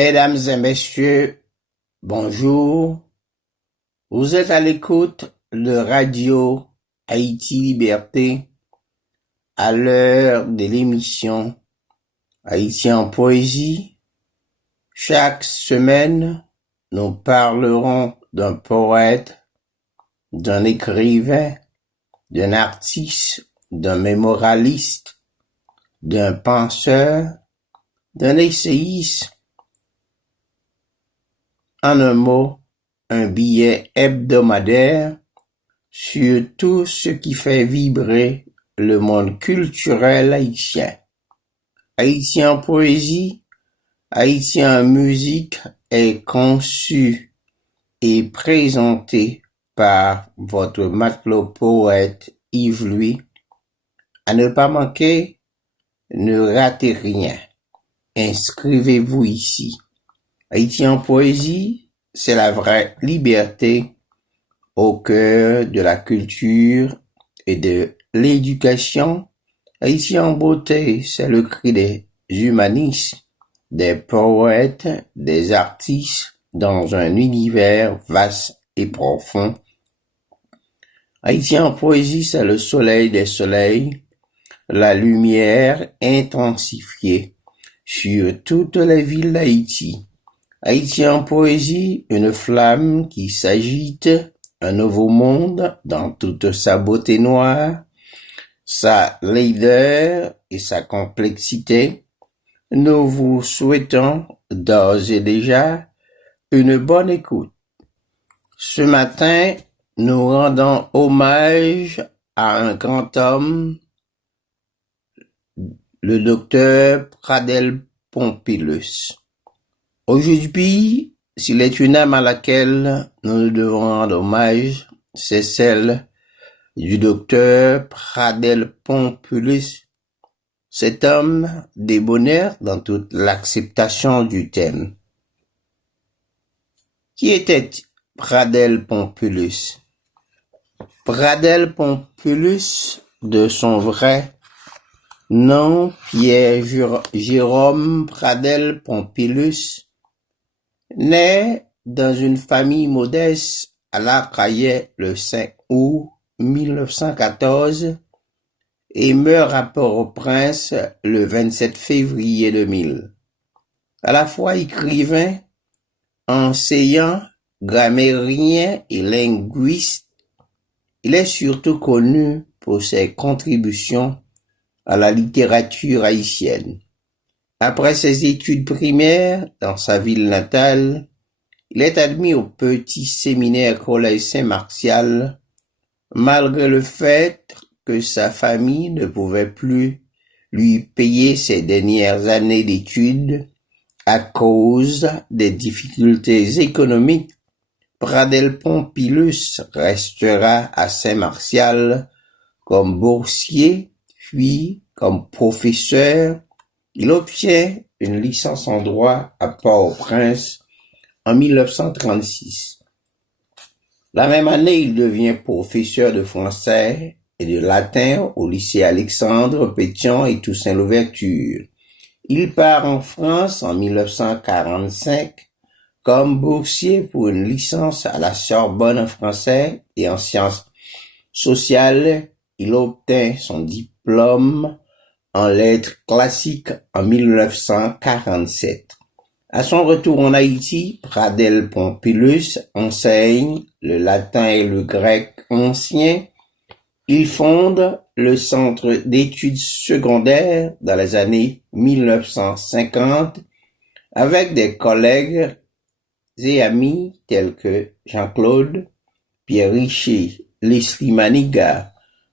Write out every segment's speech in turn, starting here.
Mesdames et messieurs, bonjour. Vous êtes à l'écoute de Radio Haïti Liberté à l'heure de l'émission Haïti en poésie. Chaque semaine, nous parlerons d'un poète, d'un écrivain, d'un artiste, d'un mémorialiste, d'un penseur, d'un essayiste. En un mot, un billet hebdomadaire sur tout ce qui fait vibrer le monde culturel haïtien. Haïti en poésie, Haïti en musique est conçu et présenté par votre matelot poète Yves Louis. À ne pas manquer, ne ratez rien. Inscrivez-vous ici. Haïti en poésie, c'est la vraie liberté au cœur de la culture et de l'éducation. Haïti en beauté, c'est le cri des humanistes, des poètes, des artistes dans un univers vaste et profond. Haïti en poésie, c'est le soleil des soleils, la lumière intensifiée sur toutes les villes d'Haïti. Haïti en poésie, une flamme qui s'agite, un nouveau monde dans toute sa beauté noire, sa laideur et sa complexité. Nous vous souhaitons d'ores et déjà une bonne écoute. Ce matin, nous rendons hommage à un grand homme, le docteur Pradel Pompilus. Aujourd'hui, s'il est une âme à laquelle nous devons rendre hommage, c'est celle du docteur Pradel Pompilus, cet homme débonnaire dans toute l'acceptation du thème. Qui était Pradel Pompilus? Pradel Pompilus, de son vrai nom Pierre Jérôme Pradel Pompilus, naît dans une famille modeste à La Cayenne le 5 août 1914 et meurt à Port-au-Prince le 27 février 2000. À la fois écrivain, enseignant, grammairien et linguiste, il est surtout connu pour ses contributions à la littérature haïtienne. Après ses études primaires dans sa ville natale, il est admis au petit séminaire collège Saint-Martial, malgré le fait que sa famille ne pouvait plus lui payer ses dernières années d'études à cause des difficultés économiques. Pradel Pompilus restera à Saint-Martial comme boursier, puis comme professeur. Il obtient une licence en droit à Port-au-Prince en 1936. La même année, il devient professeur de français et de latin au lycée Alexandre, Pétion et Toussaint Louverture. Il part en France en 1945 comme boursier pour une licence à la Sorbonne en français et en sciences sociales. Il obtint son diplôme en lettres classiques en 1947. À son retour en Haïti, Pradel Pompilus enseigne le latin et le grec ancien. Il fonde le Centre d'études secondaires dans les années 1950 avec des collègues et amis tels que Jean-Claude, Pierre Richer, Leslie Manigat,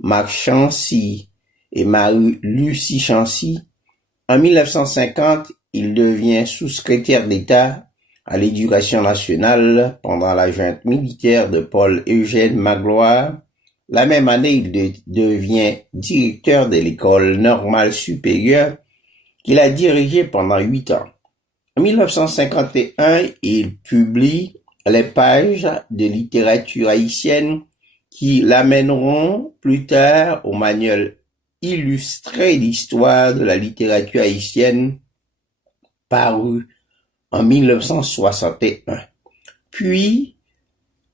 Marc Chancy et Marie-Lucie Chancy. En 1950, il devient sous-secrétaire d'État à l'Éducation nationale pendant la junte militaire de Paul-Eugène Magloire. La même année, il devient directeur de l'École normale supérieure qu'il a dirigée pendant 8 ans. En 1951, il publie les pages de littérature haïtienne qui l'amèneront plus tard au manuel illustré d'histoire de la littérature haïtienne paru en 1961. Puis,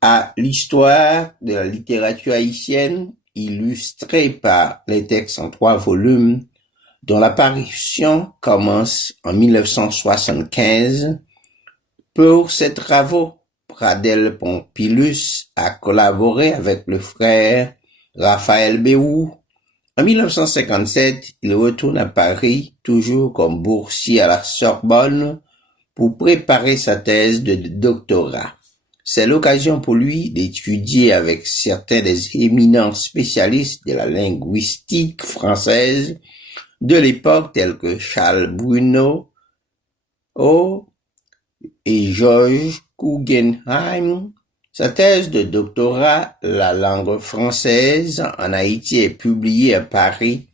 à l'histoire de la littérature haïtienne illustrée par les textes en 3 volumes dont l'apparition commence en 1975. Pour ses travaux, Pradel Pompilus a collaboré avec le frère Raphaël Béhou. En 1957, il retourne à Paris, toujours comme boursier à la Sorbonne, pour préparer sa thèse de doctorat. C'est l'occasion pour lui d'étudier avec certains des éminents spécialistes de la linguistique française de l'époque tels que Charles Bruno et Georges Guggenheim. Sa thèse de doctorat, la langue française en Haïti, est publiée à Paris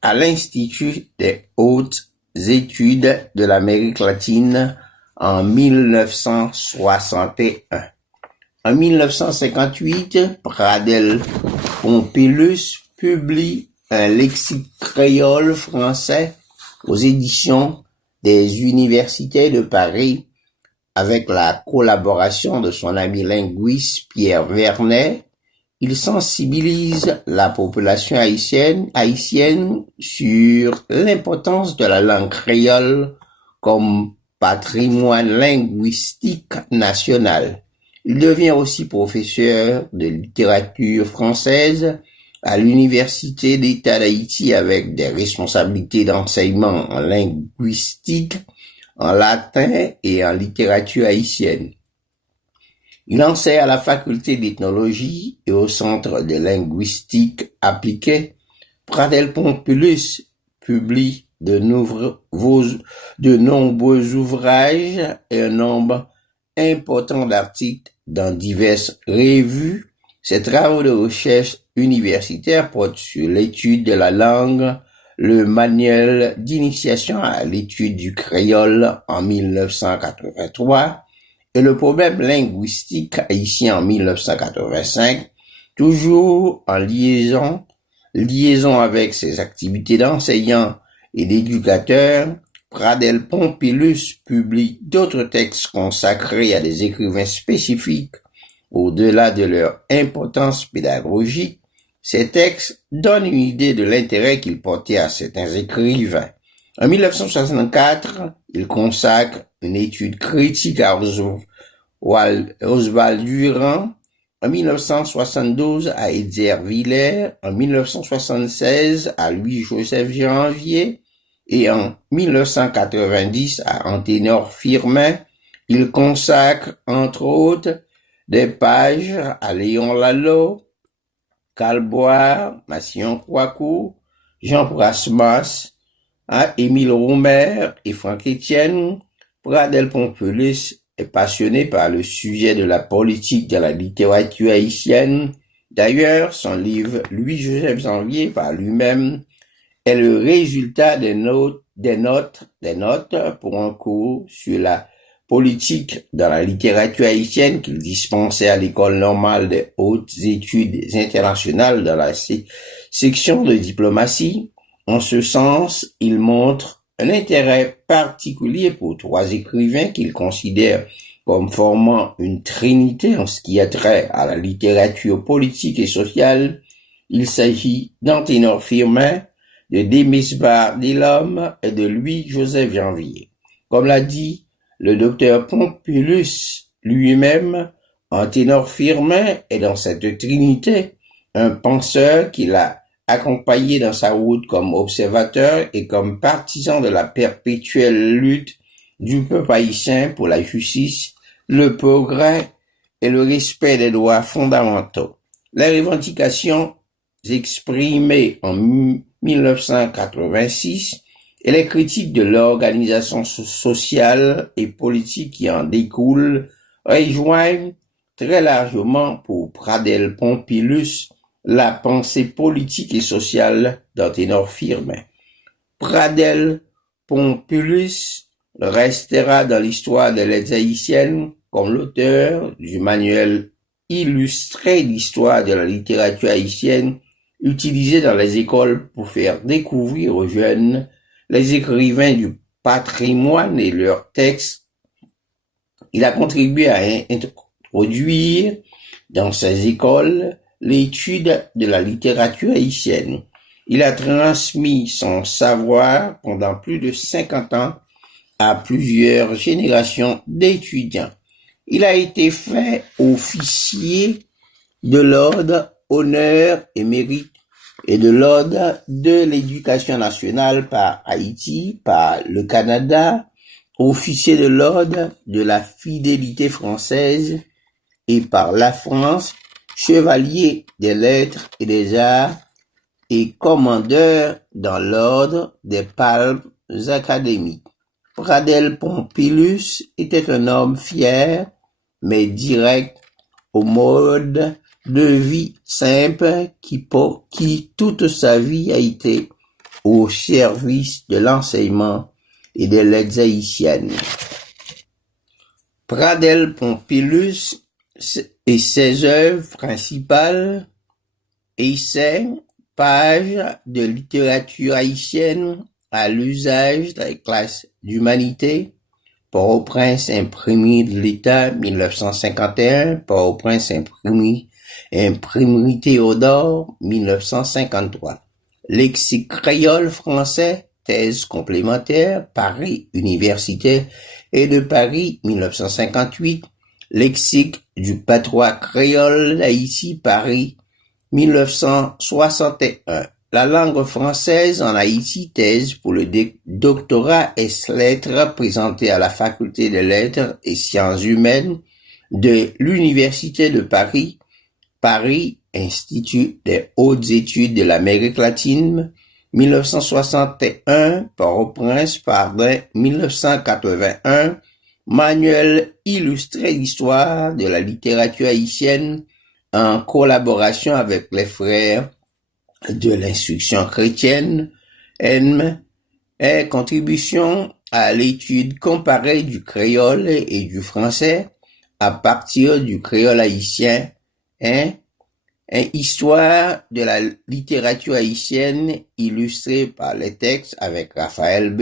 à l'Institut des hautes études de l'Amérique latine en 1961. En 1958, Pradel Pompilus publie un lexique créole français aux éditions des universités de Paris avec la collaboration de son ami linguiste Pierre Vernet. Il sensibilise la population haïtienne sur l'importance de la langue créole comme patrimoine linguistique national. Il devient aussi professeur de littérature française à l'Université d'État d'Haïti avec des responsabilités d'enseignement en linguistique, en latin et en littérature haïtienne. Il enseigne à la faculté d'ethnologie et au centre de linguistique appliquée. Pradel Pompilus publie de nombreux ouvrages et un nombre important d'articles dans diverses revues. Ses travaux de recherche universitaire portent sur l'étude de la langue, le manuel d'initiation à l'étude du créole en 1983 et le problème linguistique haïtien en 1985, toujours en liaison avec ses activités d'enseignant et d'éducateur. Pradel Pompilus publie d'autres textes consacrés à des écrivains spécifiques au-delà de leur importance pédagogique. Ces textes donnent une idée de l'intérêt qu'il portait à certains écrivains. En 1964, il consacre une étude critique à Oswald Durand, en 1972 à Edzer Villers, en 1976 à Louis-Joseph Janvier et en 1990 à Anténor Firmin. Il consacre, entre autres, des pages à Léon Lalo, Calboire, Massillon Poicou, Jean Brasmas, à Émile Roumer et Franck Etienne. Pradel Pompilus est passionné par le sujet de la politique de la littérature haïtienne. D'ailleurs, son livre Louis-Joseph Janvier par lui-même est le résultat des notes pour un cours sur la politique dans la littérature haïtienne qu'il dispensait à l'École normale des hautes études internationales dans la section de diplomatie. En ce sens, il montre un intérêt particulier pour trois écrivains qu'il considère comme formant une trinité en ce qui a trait à la littérature politique et sociale. Il s'agit d'Anténor Firmin, de Démisbar Delhomme et de Louis-Joseph Janvier. Comme l'a dit le docteur Pompilus lui-même, Anténor Firmin est dans cette trinité un penseur qui l'a accompagné dans sa route comme observateur et comme partisan de la perpétuelle lutte du peuple haïtien pour la justice, le progrès et le respect des droits fondamentaux. Les revendications exprimées en 1986 et les critiques de l'organisation sociale et politique qui en découlent rejoignent très largement pour Pradel Pompilus la pensée politique et sociale d'Anténor Firmin. Pradel Pompilus restera dans l'histoire de l'aide haïtienne comme l'auteur du manuel illustré d'histoire de la littérature haïtienne utilisé dans les écoles pour faire découvrir aux jeunes les écrivains du patrimoine et leurs textes. Il a contribué à introduire dans ces écoles l'étude de la littérature haïtienne. Il a transmis son savoir pendant plus de 50 ans à plusieurs générations d'étudiants. Il a été fait officier de l'ordre Honneur et Mérite et de l'ordre de l'Éducation nationale par Haïti, par le Canada, officier de l'ordre de la Fidélité française et par la France, chevalier des lettres et des arts et commandeur dans l'ordre des palmes académiques. Pradel Pompilus était un homme fier, mais direct, au mode de vie simple qui toute sa vie a été au service de l'enseignement et de l'aide haïtienne. Pradel Pompilus et ses œuvres principales essaient pages de littérature haïtienne à l'usage des classes d'humanité, Port-au-Prince, imprimerie de l'État, 1951, Port-au-Prince, imprimerie Théodore, 1953. Lexique créole français, thèse complémentaire, Paris, Université et de Paris, 1958. Lexique du patois créole d'Haïti, Paris, 1961. La langue française en Haïti, thèse pour le doctorat ès-lettres présentée à la Faculté des lettres et sciences humaines de l'Université de Paris, Paris, Institut des hautes études de l'Amérique latine, 1961, Port-au-Prince, Pardin, 1981, manuel illustré d'histoire de la littérature haïtienne en collaboration avec les frères de l'instruction chrétienne, et contribution à l'étude comparée du créole et du français à partir du créole haïtien, histoire de la littérature haïtienne illustrée par les textes avec Raphaël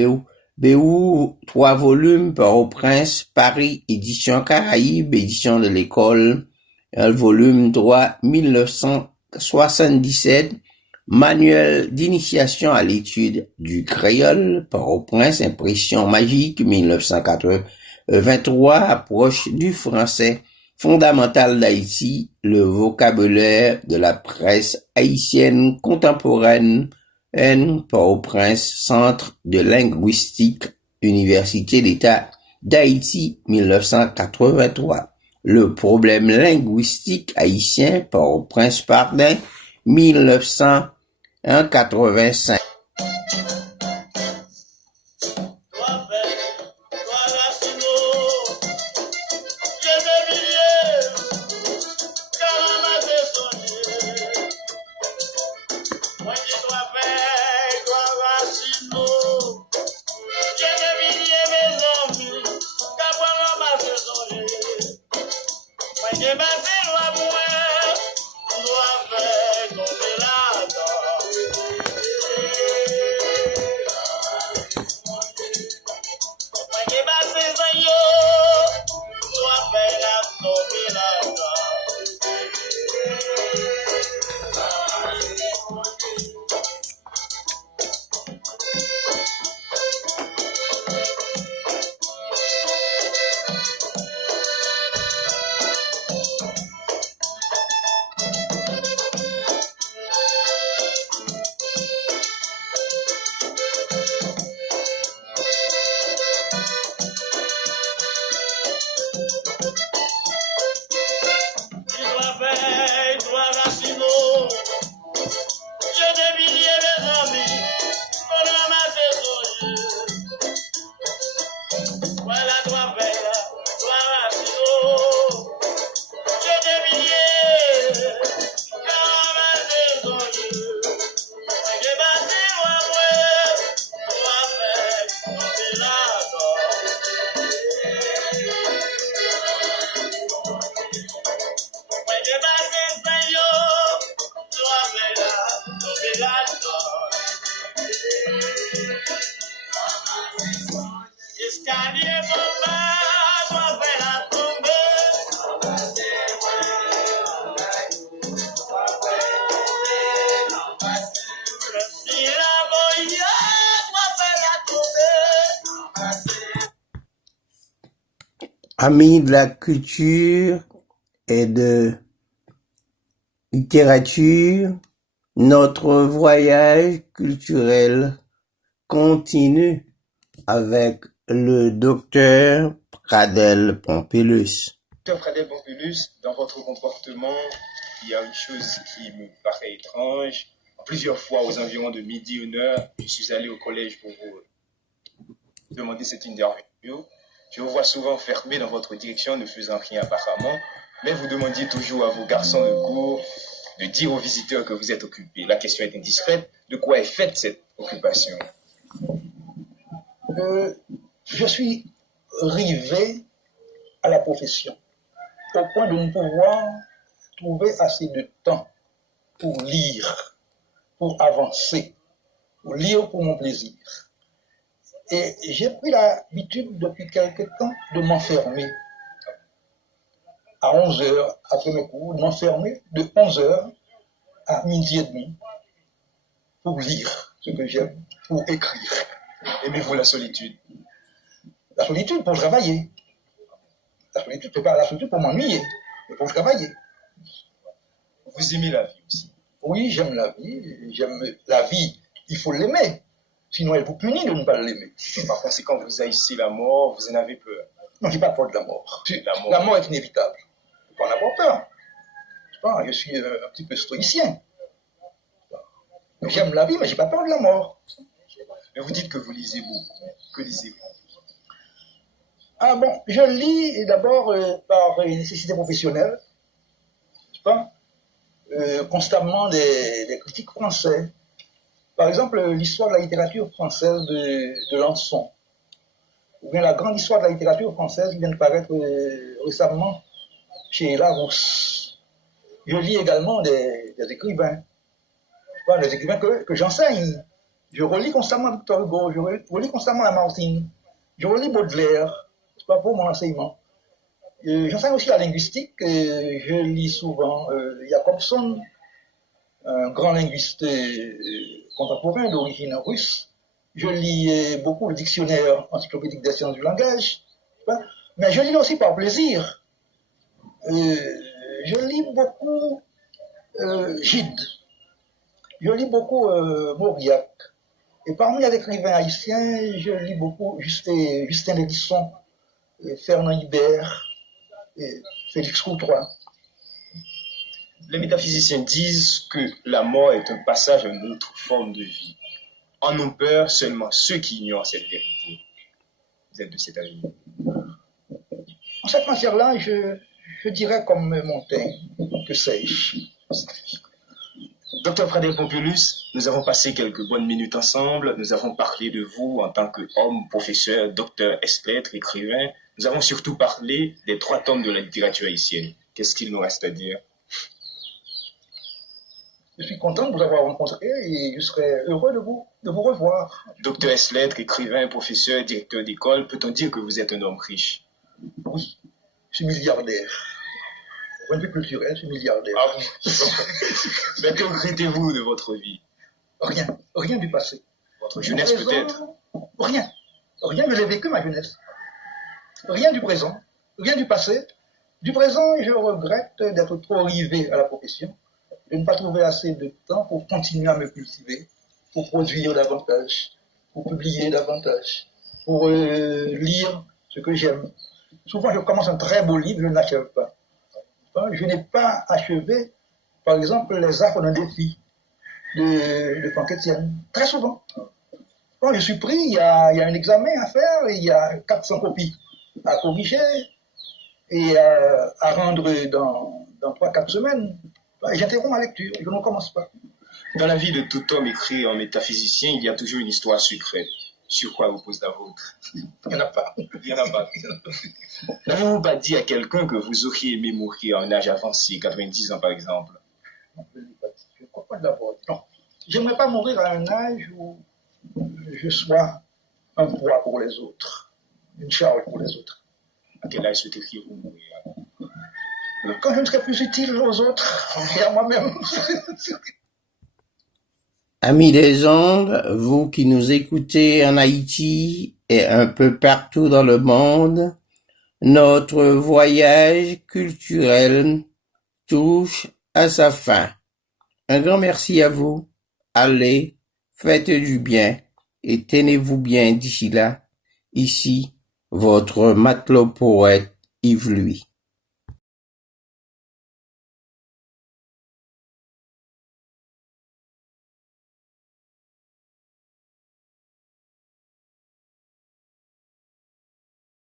Béou, 3 volumes, Port-au-Prince, Paris, édition Caraïbes, édition de l'école, volume 3, 1977, manuel d'initiation à l'étude du créole, Port-au-Prince, impression magique, 1983, approche du français fondamental d'Haïti, le vocabulaire de la presse haïtienne contemporaine, Port-au-Prince, Centre de linguistique, Université d'État d'Haïti, 1983. Le problème linguistique haïtien, Port-au-Prince, Pardin, 1985. Amis de la culture et de littérature, notre voyage culturel continue avec le docteur Pradel Pompilus. Docteur Pradel Pompilus, dans votre comportement, il y a une chose qui me paraît étrange. Plusieurs fois, aux environs de midi, 1 heure, je suis allé au collège pour vous demander cette interview. Je vous vois souvent fermé dans votre direction, ne faisant rien apparemment, mais vous demandiez toujours à vos garçons de cours de dire aux visiteurs que vous êtes occupé. La question est indiscrète. De quoi est faite cette occupation? Je suis rivé à la profession, au point de ne pouvoir trouver assez de temps pour lire, pour avancer, pour lire pour mon plaisir. Et j'ai pris l'habitude depuis quelque temps de m'enfermer à 11 heures après mes cours, de m'enfermer de 11 heures à midi et demi pour lire ce que j'aime, pour écrire. Aimez-vous la solitude? La solitude pour travailler. La solitude, c'est pas la solitude pour m'ennuyer, mais pour travailler. Vous aimez la vie aussi? Oui, j'aime la vie. J'aime la vie. Il faut l'aimer. Sinon, elle vous punit de ne pas l'aimer. Par conséquent, vous haïssez la mort, vous en avez peur? Non, j'ai pas peur de la mort. La mort est inévitable. Il faut en avoir peur. Je suis un petit peu stoïcien. J'aime la vie, mais j'ai pas peur de la mort. Mais vous dites que vous lisez beaucoup. Que lisez-vous? Ah bon, je lis d'abord par nécessité professionnelle, n'est-ce pas, constamment des critiques français. Par exemple, l'histoire de la littérature française de Lançon, ou bien la grande histoire de la littérature française qui vient de paraître récemment chez Larousse. Je lis également des écrivains, des écrivains que j'enseigne. Je relis constamment Victor Hugo, je relis constamment Lamartine, je relis Baudelaire, c'est pas pour mon enseignement. J'enseigne aussi la linguistique, je lis souvent Jacobson, un grand linguiste contemporain d'origine russe. Je lis beaucoup le dictionnaire encyclopédique des sciences du langage, mais je lis aussi par plaisir. Je lis beaucoup Gide, je lis beaucoup Mauriac. Et parmi les écrivains haïtiens, je lis beaucoup Justin Lédisson, Fernand Ibert, et Félix Coutois. Les métaphysiciens disent que la mort est un passage à une autre forme de vie. En ont peur seulement ceux qui ignorent cette vérité. Vous êtes de cet avis? En cette matière-là, je dirais comme Montaigne, que sais-je. Docteur Pradel Pompilus, nous avons passé quelques bonnes minutes ensemble. Nous avons parlé de vous en tant qu'homme, professeur, docteur, ès-lettres, écrivain. Nous avons surtout parlé des 3 tomes de la littérature haïtienne. Qu'est-ce qu'il nous reste à dire? Je suis content de vous avoir rencontré et je serai heureux de vous revoir. Docteur ès-lettres, écrivain, professeur, directeur d'école, peut-on dire que vous êtes un homme riche? Oui, je suis milliardaire. Au point de vue culturel, je suis milliardaire. Ah oui. Mais que regrettez-vous de votre vie? Rien du passé. Votre jeunesse peut-être? Rien, mais j'ai vécu ma jeunesse. Rien du présent, rien du passé. Du présent, je regrette d'être trop rivé à la profession, de ne pas trouver assez de temps pour continuer à me cultiver, pour produire davantage, pour publier davantage, pour lire ce que j'aime. Souvent, je commence un très beau livre, je ne l'achève pas. Je n'ai pas achevé, par exemple, Les Affres d'un défi de Franck Etienne. Très souvent. Quand je suis pris, il y a un examen à faire, et il y a 400 copies à corriger et à rendre dans 3-4 semaines. J'interromps ma lecture, je ne commence pas. Dans la vie de tout homme écrit en métaphysicien, il y a toujours une histoire secrète. Sur quoi repose la vôtre? Il n'y en a pas. N'avez-vous pas dit à quelqu'un que vous auriez aimé mourir à un âge avancé, 90 ans par exemple? Non, je ne crois pas d'abord. Non. J'aimerais pas mourir à un âge où je sois un poids pour les autres, une charge pour les autres. À quel âge souhaiteriez-vous mourir? Quand je ne serai plus utile aux autres et à moi-même. Amis des ondes, vous qui nous écoutez en Haïti et un peu partout dans le monde, Notre voyage culturel touche à sa fin. Un grand merci à vous. Allez, faites du bien et tenez-vous bien d'ici là. Ici, votre matelot poète Yves Louis.